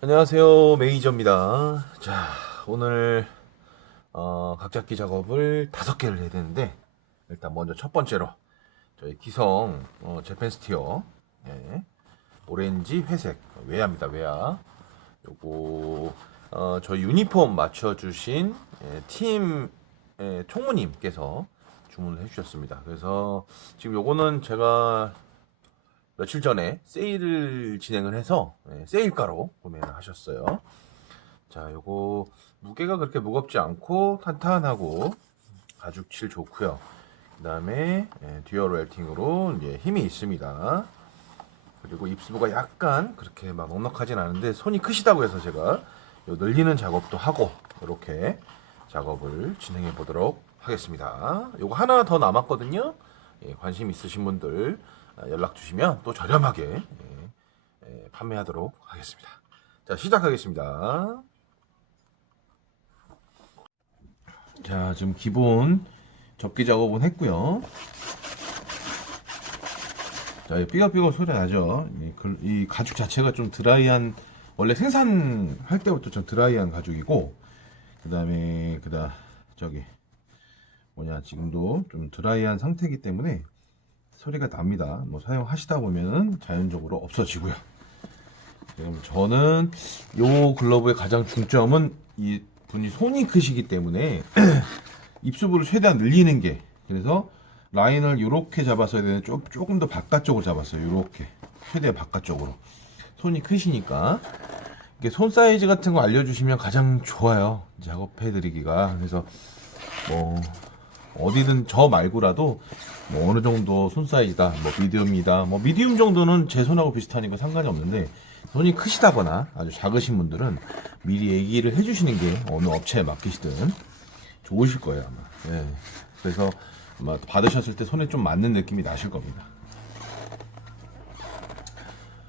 안녕하세요 메이저입니다. 자 오늘 어, 각잡기 작업을 다섯 개를 해야 되는데 일단 먼저 첫 번째로 저희 기성 어, 재팬 스티어 예, 오렌지 회색 외야입니다 외야. 요거 어, 저희 유니폼 맞춰주신 예, 팀 예, 총무님께서 주문을 해주셨습니다. 그래서 지금 요거는 제가 며칠 전에 세일을 진행을 해서 예, 세일가로 구매를 하셨어요. 자, 요거 무게가 그렇게 무겁지 않고 탄탄하고 가죽질 좋고요. 그 다음에 예, 듀얼 웰팅으로 이제 힘이 있습니다. 그리고 입수부가 약간 그렇게 막 넉넉하진 않은데 손이 크시다고 해서 제가 요 늘리는 작업도 하고 이렇게 작업을 진행해 보도록 하겠습니다. 요거 하나 더 남았거든요. 예, 관심 있으신 분들 아, 연락 주시면 또 저렴하게 예, 예, 판매하도록 하겠습니다. 자, 시작하겠습니다. 자, 지금 기본 접기 작업은 했고요. 자, 이 삐걱삐걱 소리 나죠? 이 가죽 자체가 좀 드라이한, 원래 생산할 때부터 좀 드라이한 가죽이고, 그 다음에, 그다, 저기, 뭐냐, 지금도 좀 드라이한 상태이기 때문에 소리가 납니다. 뭐 사용하시다 보면 자연적으로 없어지고요. 저는 요 글러브의 가장 중점은 이 분이 손이 크시기 때문에 입수부를 최대한 늘리는 게 그래서 라인을 이렇게 잡았어야 되는데 조, 조금 더 바깥쪽으로 잡았어요. 이렇게 최대한 바깥쪽으로 손이 크시니까 이게 손 사이즈 같은 거 알려주시면 가장 좋아요. 작업해드리기가 그래서 뭐 어디든 저 말고라도 뭐 어느 정도 손 사이즈다, 뭐 미디움이다, 뭐 미디움 정도는 제 손하고 비슷하니까 상관이 없는데 손이 크시다거나 아주 작으신 분들은 미리 얘기를 해주시는 게 어느 업체에 맡기시든 좋으실 거예요 아마. 예. 그래서 아마 받으셨을 때 손에 좀 맞는 느낌이 나실 겁니다.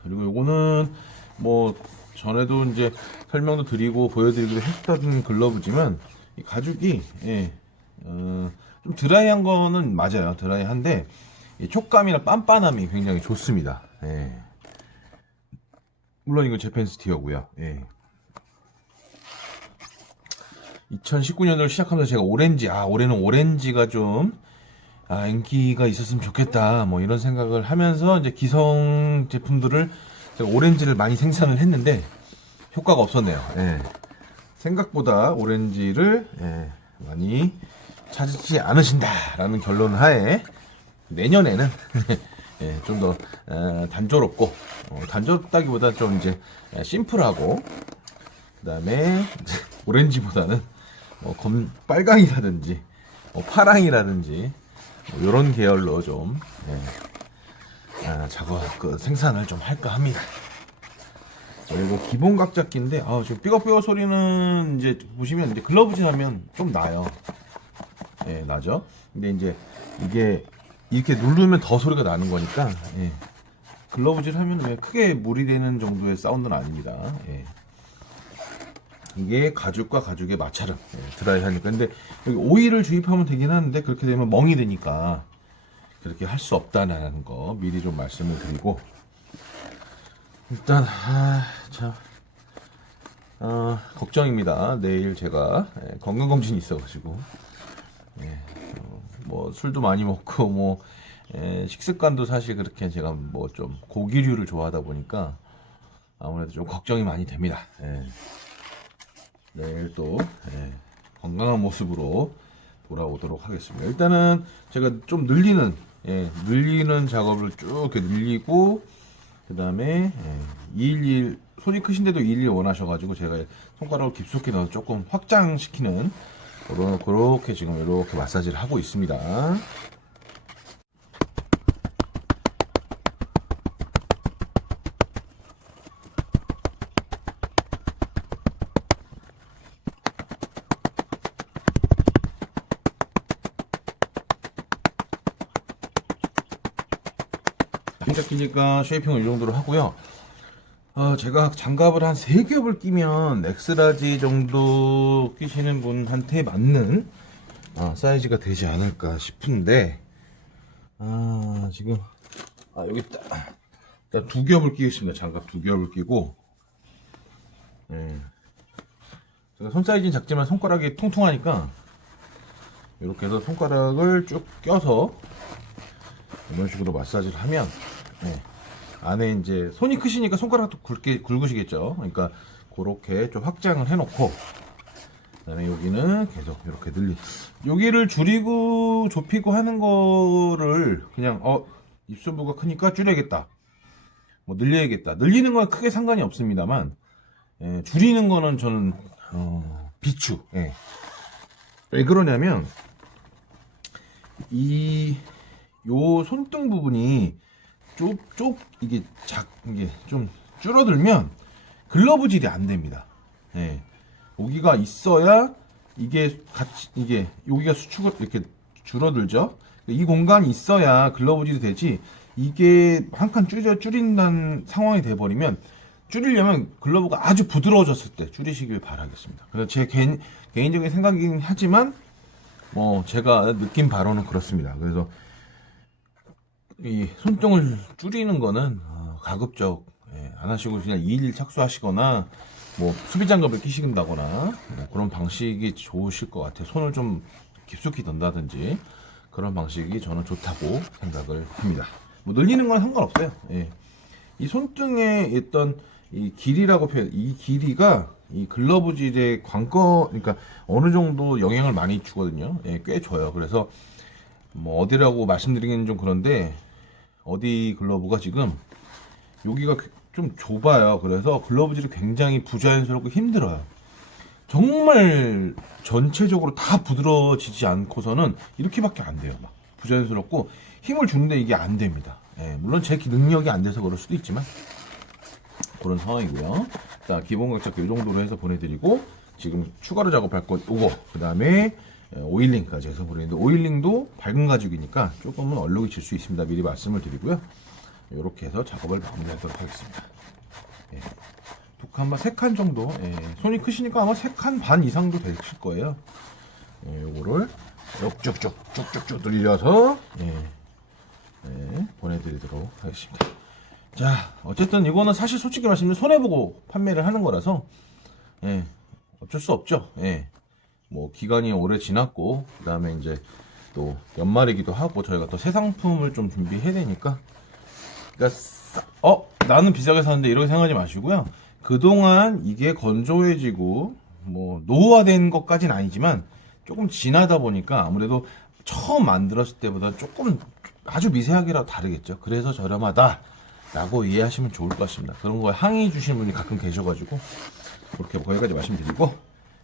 그리고 요거는 뭐 전에도 이제 설명도 드리고 보여드리기도 했던 글러브지만 이 가죽이 예, 어, 좀 드라이한 거는 맞아요. 드라이한데 이 촉감이나 빤빤함이 굉장히 좋습니다. 예. 물론 이건 재팬 스티어고요. 예. 2019년도를 시작하면서 제가 오렌지, 아, 올해는 오렌지가 좀, 아, 인기가 있었으면 좋겠다. 뭐 이런 생각을 하면서 이제 기성 제품들을 제가 오렌지를 많이 생산을 했는데 효과가 없었네요. 예. 생각보다 오렌지를 예, 많이 찾지 않으신다라는 결론 하에 내년에는 예, 좀더 단조롭고 어, 단조롭다기보다 좀 이제 에, 심플하고 그다음에 오렌지보다는 뭐 검, 빨강이라든지 뭐 파랑이라든지 뭐 이런 계열로 좀 예, 아, 작업 그 생산을 좀 할까 합니다. 그리고 기본 각잡기인데 아 지금 삐걱삐걱 소리는 이제 보시면 이제 글러브질 하면 좀 나요. 예, 나죠. 근데 이제 이게 이렇게 누르면 더 소리가 나는 거니까 예. 글러브질 하면 왜 크게 무리되는 정도의 사운드는 아닙니다. 예. 이게 가죽과 가죽의 마찰음 예, 드라이 하니까 근데 여기 오일을 주입하면 되긴 하는데 그렇게 되면 멍이 되니까 그렇게 할 수 없다는 거 미리 좀 말씀을 드리고 일단 아, 참 어, 걱정입니다. 내일 제가 예, 건강검진이 있어가지고 예, 어, 뭐 술도 많이 먹고 뭐 예, 식습관도 사실 그렇게 제가 뭐 좀 고기류를 좋아하다 보니까 아무래도 좀 걱정이 많이 됩니다. 예. 내일 또 예, 건강한 모습으로 돌아오도록 하겠습니다. 일단은 제가 좀 늘리는 예, 늘리는 작업을 쭉 이렇게 늘리고 그 다음에 211 손이 크신데도 211 원하셔가지고 제가 손가락을 깊숙이 넣어서 조금 확장시키는 그런 그렇게 지금 이렇게 마사지를 하고 있습니다. 진짜 끼니까 쉐이핑을 이 정도로 하고요. 어, 제가 장갑을 한 3겹을 끼면 엑스라지 정도 끼시는 분한테 맞는 아, 사이즈가 되지 않을까 싶은데 아, 지금 아, 여기 딱, 일단 두 겹을 끼겠습니다. 장갑 두 겹을 끼고 예. 제가 손 사이즈는 작지만 손가락이 통통하니까 이렇게 해서 손가락을 쭉 껴서 이런 식으로 마사지를 하면 예. 안에 이제 손이 크시니까 손가락도 굵게 굵으시겠죠. 그러니까 그렇게 좀 확장을 해놓고 그다음에 여기는 계속 이렇게 늘리. 여기를 줄이고 좁히고 하는 거를 그냥 어 입술부가 크니까 줄여야겠다. 뭐 늘려야겠다. 늘리는 건 크게 상관이 없습니다만 예, 줄이는 거는 저는 어, 비추. 예. 왜 그러냐면 이 요 손등 부분이 쪽쪽 이게 작 이게 좀 줄어들면 글러브 질이 안 됩니다. 예. 여기가 있어야 이게 같이 이게 여기가 수축을 이렇게 줄어들죠. 이 공간이 있어야 글러브 질이 되지 이게 한 칸 줄여 줄인다는 상황이 돼 버리면 줄이려면 글러브가 아주 부드러워졌을 때 줄이시길 바라겠습니다. 그래서 제 개인, 개인적인 생각이긴 하지만 뭐 제가 느낀 바로는 그렇습니다. 그래서 이 손등을 줄이는 거는 어, 가급적 예, 안 하시고 그냥 2일 착수하시거나 뭐 수비 장갑을 끼신다거나 뭐 그런 방식이 좋으실 것 같아요. 손을 좀 깊숙이 던다든지 그런 방식이 저는 좋다고 생각을 합니다. 뭐 늘리는 건 상관없어요. 예. 이 손등에 있던 이 길이라고 표현, 이 길이가 이 글러브질의 관건, 그러니까 어느 정도 영향을 많이 주거든요. 예, 꽤 줘요. 그래서 뭐 어디라고 말씀드리기는 좀 그런데 어디 글러브가 지금 여기가 좀 좁아요. 그래서 글러브질이 굉장히 부자연스럽고 힘들어요. 정말 전체적으로 다 부드러워지지 않고서는 이렇게밖에 안 돼요. 막 부자연스럽고 힘을 주는데 이게 안 됩니다. 예, 물론 제 능력이 안 돼서 그럴 수도 있지만 그런 상황이고요. 자, 기본 각작 이 정도로 해서 보내드리고 지금 추가로 작업할 것 요거 그 다음에 오일링까지 해서 보내는데 오일링도 밝은 가죽이니까 조금은 얼룩이 질 수 있습니다. 미리 말씀을 드리고요. 이렇게 해서 작업을 마무리하도록 하겠습니다. 예. 두 칸, 세칸 정도. 예. 손이 크시니까 아마 세칸반 이상도 되실 거예요. 예, 요거를 쭉쭉쭉 쭉쭉쭉 늘려서 예. 예, 보내드리도록 하겠습니다. 자, 어쨌든 이거는 사실 솔직히 말씀드리면 손해보고 판매를 하는 거라서 예, 어쩔 수 없죠. 예. 뭐 기간이 오래 지났고 그 다음에 이제 또 연말이기도 하고 저희가 또 새 상품을 좀 준비해야 되니까 그러니까 싸- 어 나는 비싸게 샀는데 이렇게 생각하지 마시고요. 그동안 이게 건조해지고 뭐 노후화된 것까지는 아니지만 조금 지나다 보니까 아무래도 처음 만들었을 때보다 조금 아주 미세하게라도 다르겠죠. 그래서 저렴하다 라고 이해하시면 좋을 것 같습니다. 그런 거에 항의 주시는 분이 가끔 계셔가지고 그렇게 거기까지 말씀드리고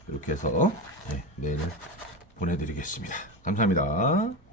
이렇게 해서 네, 내일 보내드리겠습니다. 감사합니다.